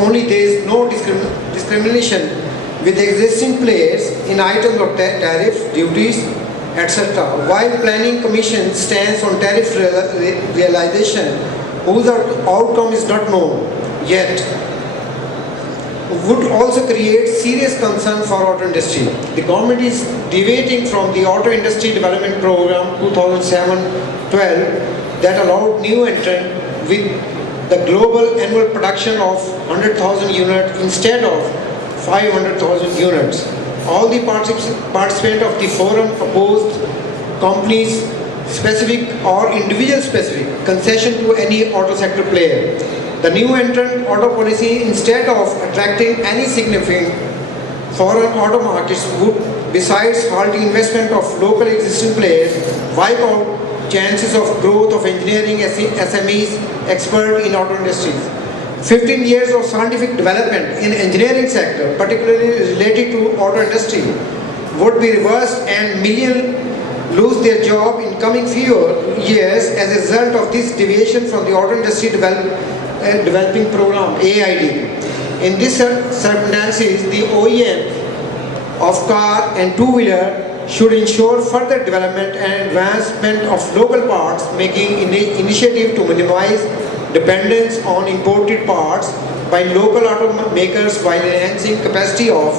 only there is no discrimination with existing players in items of tariff, duties, etc. While Planning Commission stands on tariff realization, whose outcome is not known yet, would also create serious concern for auto industry. The government is deviating from the Auto Industry Development Program 2007-12 that allowed new entrant with the global annual production of 100,000 units instead of 500,000 units. All the participants of the forum opposed companies specific or individual specific concession to any auto sector player. The new entrant auto policy, instead of attracting any significant foreign auto markets, would, besides halting investment of local existing players, wipe out chances of growth of engineering SMEs expert in auto industries. 15 years of scientific development in engineering sector, particularly related to auto industry, would be reversed and millions lose their job in coming few years as a result of this deviation from the auto industry developing program, AID. In these circumstances, the OEM of car and two-wheeler should ensure further development and advancement of local parts, making initiative to minimize dependence on imported parts by local automakers while enhancing capacity of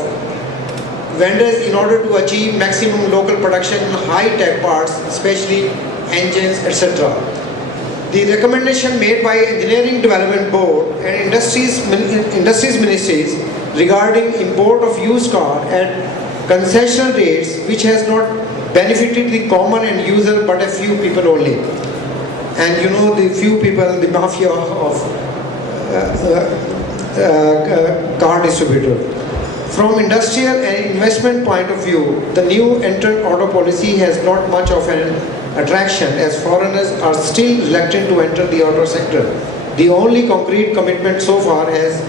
vendors in order to achieve maximum local production in high-tech parts, especially engines, etc. The recommendation made by Engineering Development Board and Industries Ministries regarding import of used car at concessional rates, which has not benefited the common end user but a few people only. And you know, the few people, the mafia of car distributor. From industrial and investment point of view, the new entrant auto policy has not much of an attraction as foreigners are still reluctant to enter the auto sector. The only concrete commitment so far has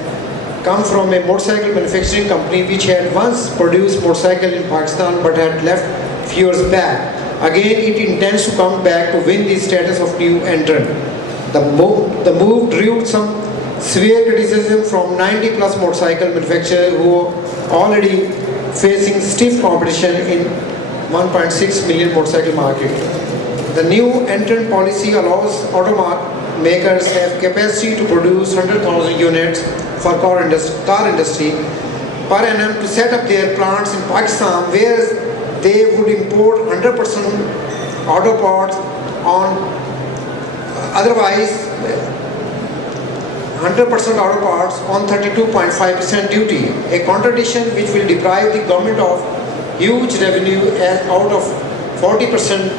come from a motorcycle manufacturing company which had once produced motorcycle in Pakistan but had left few years back. Again, it intends to come back to win the status of new entrant. The move drew some severe criticism from 90 plus motorcycle manufacturers who are already facing stiff competition in 1.6 million motorcycle market. The new entrant policy allows automakers have capacity to produce 100,000 units for car industry per annum to set up their plants in Pakistan, whereas they would import 100% auto parts on otherwise 100% auto parts on 32.5% duty, a contradiction which will deprive the government of huge revenue as out of 40%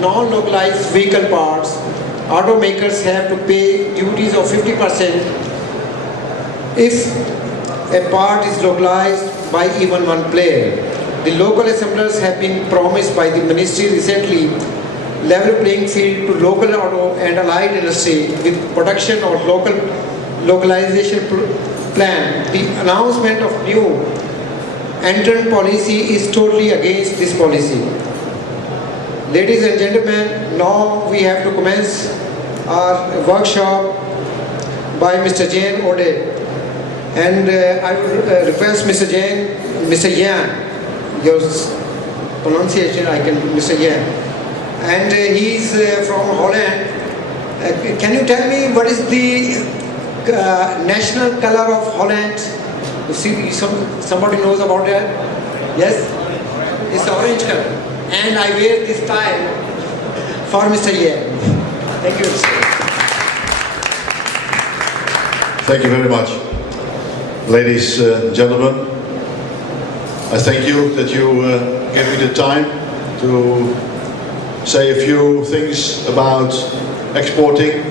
non-localized vehicle parts. Automakers have to pay duties of 50% if a part is localized by even one player. The local assemblers have been promised by the ministry recently level playing field to local auto and allied industry with production of localization plan. The announcement of new entrant policy is totally against this policy. Ladies and gentlemen, now we have to commence our workshop by Mr. Jain Ode. And I would request Mr. Jain, Mr. Yan, your pronunciation, Mr. Yan. And he's from Holland. Can you tell me what is the national color of Holland? You see, somebody knows about that? Yes? It's orange color. And I wear this tie for Mr. Yan. Thank you. Thank you very much. Ladies and gentlemen, I thank you that you gave me the time to say a few things about exporting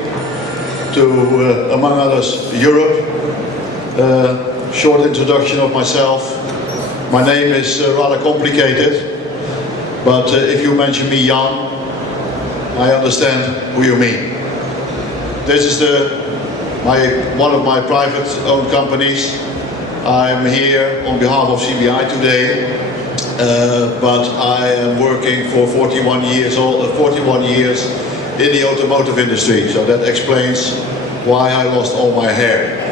to, among others, Europe. Short introduction of myself. My name is rather complicated, but if you mention me young, I understand who you mean. This is one of my private owned companies. I'm here on behalf of CBI today, but I am working for 41 years in the automotive industry, so that explains why I lost all my hair.